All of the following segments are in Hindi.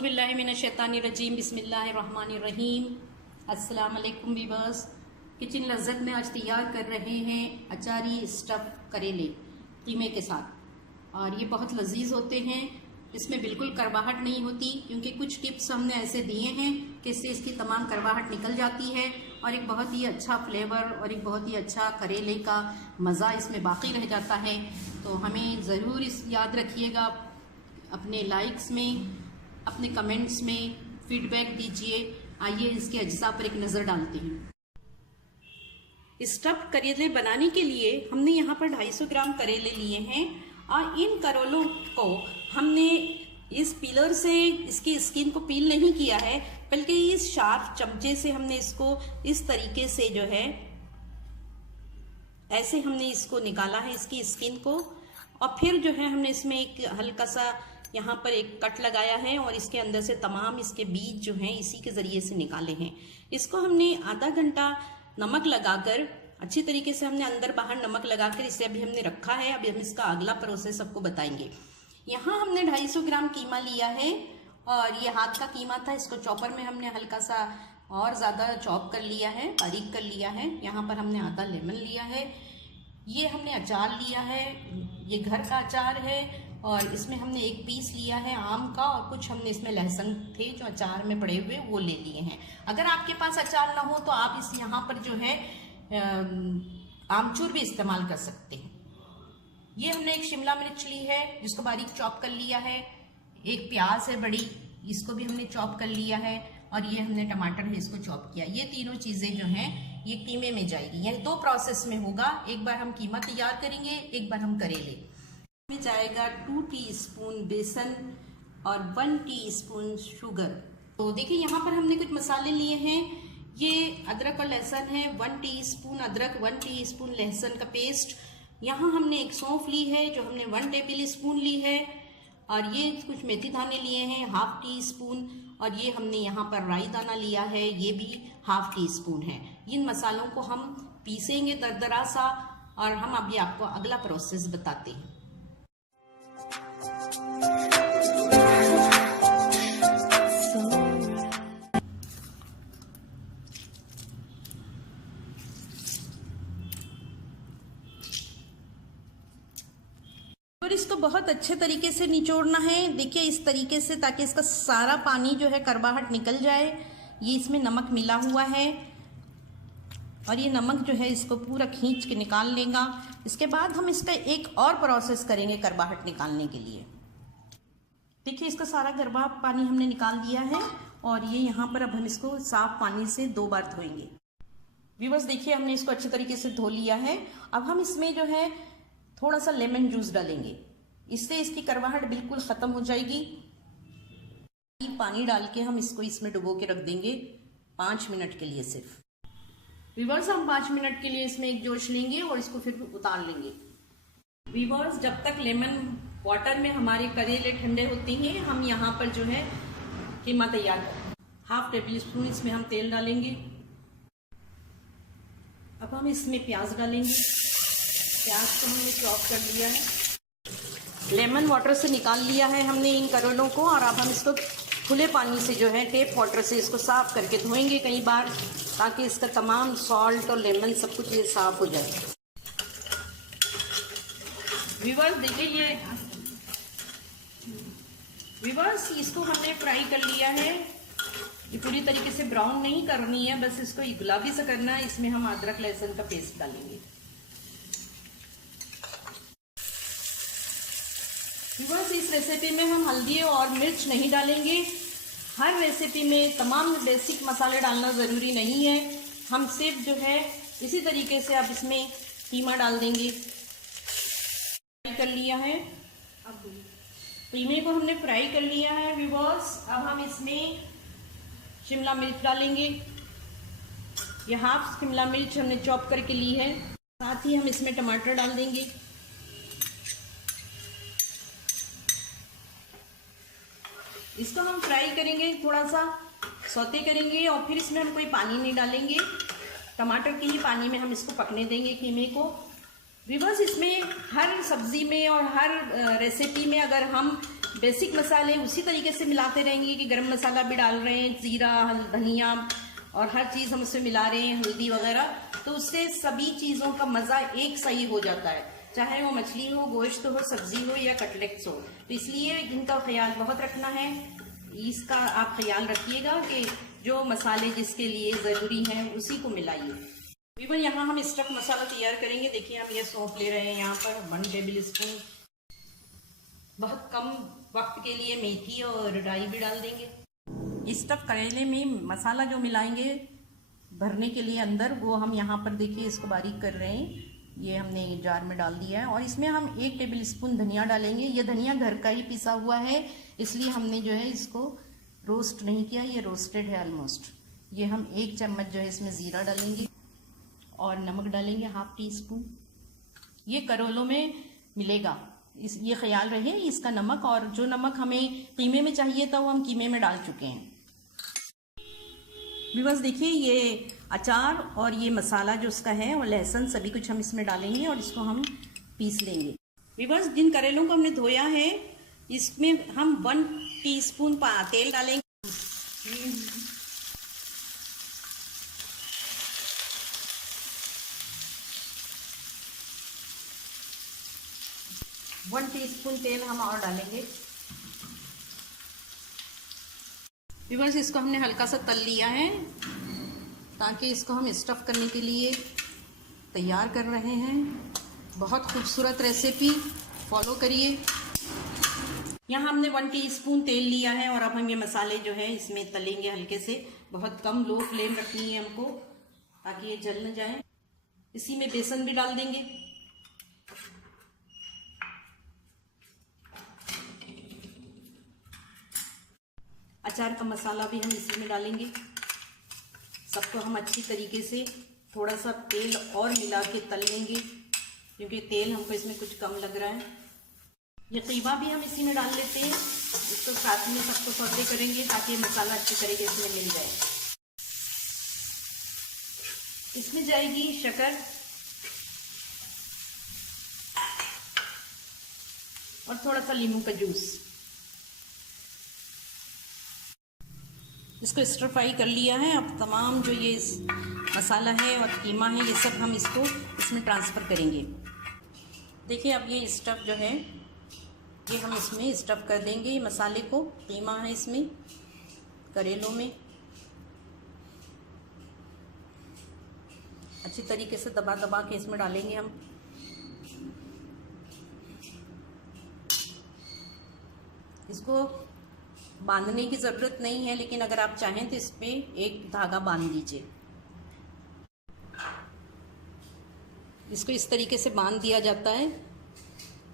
औज़ुबिल्लाहिमिनश्शैतानिर्रजीम बिस्मिल्लाहिर्रहमानिर्रहीम। अस्सलाम वालेकुम वीवर्स। किचन लज़्ज़त में आज तैयार कर रहे हैं अचारी स्टफ़ करेले कीमे के साथ, और ये बहुत लजीज होते हैं। इसमें बिल्कुल करवाहट नहीं होती, क्योंकि कुछ टिप्स हमने ऐसे दिए हैं कि इससे इसकी तमाम करवाहट निकल जाती है और एक बहुत ही अच्छा फ्लेवर और एक बहुत ही अच्छा करेले का मज़ा इसमें बाकी रह जाता है। तो हमें ज़रूर इस याद रखिएगा, अपने लाइक्स में, अपने कमेंट्स में फीडबैक दीजिए। आइए इसके अज्जा पर एक नज़र डालते हैं। स्टफ्ड करेले बनाने के लिए हमने यहाँ पर 250 ग्राम करेले लिए हैं, और इन करेलों को हमने इस पीलर से इसकी स्किन को पील नहीं किया है, बल्कि इस शार्प चमचे से हमने इसको इस तरीके से जो है ऐसे हमने इसको निकाला है इसकी स्किन को, और फिर जो है हमने इसमें एक हल्का सा यहाँ पर एक कट लगाया है और इसके अंदर से तमाम इसके बीज जो हैं इसी के ज़रिए से निकाले हैं। इसको हमने आधा घंटा नमक लगाकर अच्छी तरीके से हमने अंदर बाहर नमक लगाकर इसे अभी हमने रखा है। अभी हम इसका अगला प्रोसेस आपको बताएंगे। यहाँ हमने 250 ग्राम कीमा लिया है, और ये हाथ का कीमा था। इसको चॉपर में हमने हल्का सा और ज़्यादा चॉप कर लिया है, बारीक कर लिया है। यहाँ पर हमने आधा लेमन लिया है। ये हमने अचार लिया है, ये घर का अचार है, और इसमें हमने एक पीस लिया है आम का, और कुछ हमने इसमें लहसुन थे जो अचार में पड़े हुए वो ले लिए हैं। अगर आपके पास अचार ना हो तो आप इस यहाँ पर जो है आमचूर भी इस्तेमाल कर सकते हैं। ये हमने एक शिमला मिर्च ली है जिसको बारीक चॉप कर लिया है। एक प्याज है बड़ी, इसको भी हमने चॉप कर लिया है, और ये हमने टमाटर है इसको चॉप किया। ये तीनों चीज़ें जो हैं ये कीमे में जाएगी। ये 2 प्रोसेस में होगा, एक बार हम कीमा तैयार करेंगे, एक बार हम करेले में जाएगा 2 टीस्पून बेसन और 1 टीस्पून शुगर। तो देखिए यहाँ पर हमने कुछ मसाले लिए हैं। ये अदरक और लहसुन है, 1 टीस्पून अदरक, 1 टीस्पून लहसुन का पेस्ट। यहाँ हमने एक सौंफ ली है जो हमने 1 टेबल स्पून ली है, और ये कुछ मेथी दाने लिए हैं 1/2 टीस्पून, और ये हमने यहाँ पर राई दाना लिया है, ये भी 1/2 टीस्पून है। इन मसालों को हम पीसेंगे दरदरा सा, और हम अभी आपको अगला प्रोसेस बताते हैं। और इसको बहुत अच्छे तरीके से निचोड़ना है। देखिए इस तरीके से, ताकि इसका सारा पानी जो है करवाहट निकल जाए। ये इसमें नमक मिला हुआ है, और ये नमक जो है इसको पूरा खींच के निकाल लेगा। इसके बाद हम इसका एक और प्रोसेस करेंगे करवाहट निकालने के लिए। देखिए इसका सारा गरबा पानी हमने निकाल दिया है, और ये यहाँ पर अब हम इसको साफ पानी से 2 बार धोएंगे। व्यूअर्स देखिए हमने इसको अच्छे तरीके से धो लिया है। अब हम इसमें जो है थोड़ा सा लेमन जूस डालेंगे, इससे इसकी करवाहट बिल्कुल ख़त्म हो जाएगी। पानी डाल के हम इसको इसमें डुबो के रख देंगे 5 मिनट के लिए सिर्फ। व्यूअर्स हम 5 मिनट के लिए इसमें एक जोश लेंगे और इसको फिर उतार लेंगे। व्यूअर्स जब तक लेमन वाटर में हमारे करेले ठंडे होते हैं, हम यहाँ पर जो है कीमा तैयार करेंगे। 1/2 टेबल स्पून इसमें हम तेल डालेंगे। अब हम इसमें प्याज डालेंगे। प्याज को हमने चॉप कर लिया है। लेमन वाटर से निकाल लिया है हमने इन करेलों को, और अब हम इसको खुले पानी से जो है टेप वाटर से इसको साफ करके धोएंगे कई बार, ताकि इसका तमाम सॉल्ट और लेमन सब कुछ ये साफ हो जाए। व्यूअर्स देखिए व्यूअर्स इसको हमने फ्राई कर लिया है। ये पूरी तरीके से ब्राउन नहीं करनी है, बस इसको गुलाबी सा करना है। इसमें हम अदरक लहसुन का पेस्ट डालेंगे। व्यूअर्स इस रेसिपी में हम हल्दी और मिर्च नहीं डालेंगे। हर रेसिपी में तमाम बेसिक मसाले डालना ज़रूरी नहीं है। हम सिर्फ जो है इसी तरीके से अब इसमें कीमा डाल देंगे। फ्राई कर लिया है, अब कीमे को हमने फ्राई कर लिया है व्यूअर्स। अब हम इसमें शिमला मिर्च डालेंगे। ये 1/2 शिमला मिर्च हमने चॉप करके ली है। साथ ही हम इसमें टमाटर डाल देंगे। इसको हम फ्राई करेंगे, थोड़ा सा सौते करेंगे, और फिर इसमें हम कोई पानी नहीं डालेंगे। टमाटर के ही पानी में हम इसको पकने देंगे कीमे को। व्यूअर्स इसमें हर सब्जी में और हर रेसिपी में अगर हम बेसिक मसाले उसी तरीके से मिलाते रहेंगे कि गरम मसाला भी डाल रहे हैं, जीरा, धनिया और हर चीज़ हम उसमें मिला रहे हैं, हल्दी वगैरह, तो उससे सभी चीज़ों का मज़ा एक सही हो जाता है, चाहे वो मछली हो, गोश्त हो, सब्जी हो या कटलेट्स हो। तो इसलिए इनका ख्याल बहुत रखना है। इसका आप ख्याल रखिएगा कि जो मसाले जिसके लिए ज़रूरी हैं उसी को मिलाइए। वीवर यहाँ हम स्टफ मसाला तैयार करेंगे। देखिए हम ये सौंफ ले रहे हैं यहाँ पर 1 टेबल स्पून। बहुत कम वक्त के लिए मेथी और राई भी डाल देंगे। स्टफ करेले में मसाला जो मिलाएंगे भरने के लिए अंदर, वो हम यहाँ पर देखिए इसको बारीक कर रहे हैं। ये हमने जार में डाल दिया है और इसमें हम 1 टेबल स्पून धनिया डालेंगे। ये धनिया घर का ही पिसा हुआ है, इसलिए हमने जो है इसको रोस्ट नहीं किया, ये रोस्टेड है ऑलमोस्ट। ये हम 1 चम्मच जो है इसमें ज़ीरा डालेंगे और नमक डालेंगे 1/2 टीस्पून। ये करेलों में मिलेगा, ये ख्याल रहे इसका नमक, और जो नमक हमें कीमे में चाहिए था वो हम कीमे में डाल चुके हैं। व्यूअर्स देखिए ये अचार और ये मसाला जो उसका है और लहसुन सभी कुछ हम इसमें डालेंगे और इसको हम पीस लेंगे। व्यूअर्स जिन करेलों को हमने धोया है इसमें हम 1 टीस्पून तेल डालेंगे। 1 टीस्पून तेल हम और डालेंगे। व्यूअर्स इसको हमने हल्का सा तल लिया है ताकि इसको हम स्टफ़ करने के लिए तैयार कर रहे हैं। बहुत खूबसूरत रेसिपी, फॉलो करिए। यहाँ हमने 1 टीस्पून तेल लिया है और अब हम ये मसाले जो है इसमें तलेंगे हल्के से। बहुत कम लो फ्लेम रखनी है हमको ताकि ये जल न जाए। इसी में बेसन भी डाल देंगे। अचार का मसाला भी हम इसी में डालेंगे। सबको हम अच्छी तरीके से थोड़ा सा तेल और मिला के तल लेंगे क्योंकि तेल हमको इसमें कुछ कम लग रहा है। ये कीमा भी हम इसी में डाल लेते हैं। इसको साथ में सबको सौते करेंगे ताकि मसाला अच्छी तरीके से मिल जाए। इसमें जाएगी शक्कर और थोड़ा सा नींबू का जूस। इसको स्टर फ्राई कर लिया है। अब तमाम जो ये मसाला है और कीमा है ये सब हम इसको इसमें ट्रांसफ़र करेंगे। देखिए अब ये स्टफ़ जो है ये हम इसमें स्टफ़ कर देंगे। मसाले को, कीमा है इसमें, करेलों में अच्छी तरीके से दबा दबा के इसमें डालेंगे हम। इसको बांधने की ज़रूरत नहीं है, लेकिन अगर आप चाहें तो इस पर एक धागा बांध दीजिए। इसको इस तरीके से बांध दिया जाता है।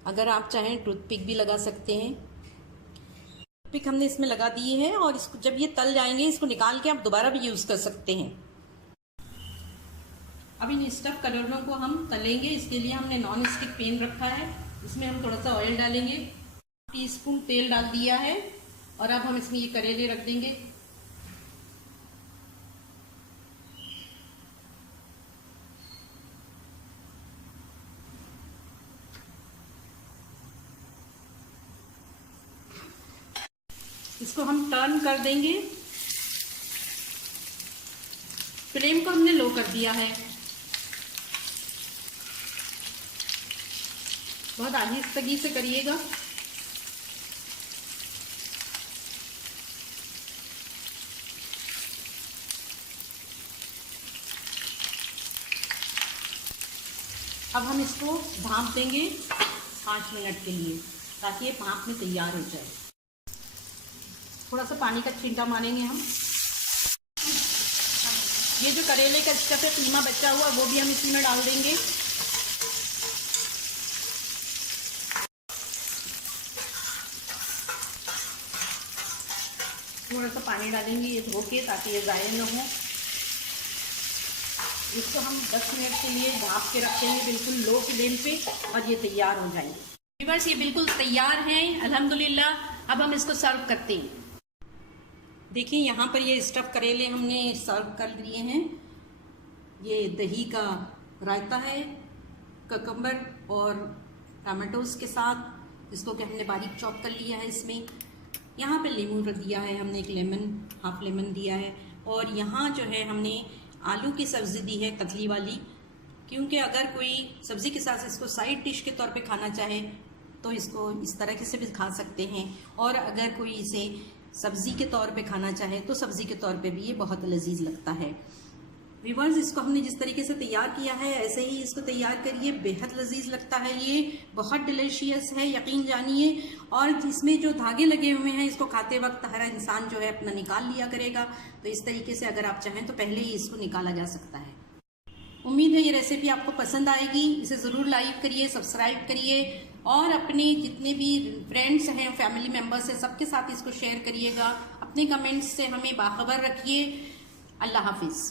अगर आप चाहें टूथपिक भी लगा सकते हैं। टूथपिक हमने इसमें लगा दी है और इसको जब ये तल जाएंगे इसको निकाल के आप दोबारा भी यूज़ कर सकते हैं। अब इन स्टफ करेलों को हम तलेंगे। इसके लिए हमने नॉन स्टिक पैन रखा है। इसमें हम थोड़ा सा ऑयल डालेंगे। 1 टीस्पून तेल डाल दिया है और अब हम इसमें ये करेले रख देंगे। इसको हम टर्न कर देंगे। फ्लेम को हमने लो कर दिया है। बहुत आहिस्तगी से करिएगा। अब हम इसको भाप देंगे 5 मिनट के लिए ताकि ये भाप में तैयार हो जाए। थोड़ा सा पानी का छींटा मारेंगे हम। ये जो करेले का स्टफ है, कीमा बचा हुआ, वो भी हम इसी में डाल देंगे। थोड़ा सा पानी डालेंगे ये धो के ताकि ये ज़ाया न हो। इसको हम 10 मिनट के लिए भाप के रखेंगे बिल्कुल लो फ्लेम पे और ये तैयार हो जाएंगे। व्यूअर्स ये बिल्कुल तैयार हैं अल्हम्दुलिल्लाह। अब हम इसको सर्व करते हैं। देखिए यहाँ पर ये स्टफ करेले हमने सर्व कर लिए हैं। ये दही का रायता है, ककम्बर और टमाटोस के साथ, जिसको कि हमने बारीक चॉप कर लिया है इसमें। यहाँ पे लेमन रख दिया है हमने, एक लेमन, हाफ लेमन दिया है। और यहाँ जो है हमने आलू की सब्जी दी है कतली वाली, क्योंकि अगर कोई सब्जी के साथ इसको साइड डिश के तौर पे खाना चाहे तो इसको इस तरह से भी खा सकते हैं, और अगर कोई इसे सब्जी के तौर पे खाना चाहे तो सब्जी के तौर पे भी ये बहुत लजीज लगता है। व्यूअर्स, इसको हमने जिस तरीके से तैयार किया है ऐसे ही इसको तैयार करिए, बेहद लजीज लगता है, ये बहुत डिलीशियस है, यकीन जानिए। और इसमें जो धागे लगे हुए हैं इसको खाते वक्त हर इंसान जो है अपना निकाल लिया करेगा, तो इस तरीके से अगर आप चाहें तो पहले ही इसको निकाला जा सकता है। उम्मीद है ये रेसिपी आपको पसंद आएगी। इसे ज़रूर लाइक करिए, सब्सक्राइब करिए, और अपने जितने भी फ्रेंड्स हैं, फैमिली मेम्बर्स हैं, सबके साथ इसको शेयर करिएगा। अपने कमेंट्स से हमें बाखबर रखिए। अल्लाह हाफिज़।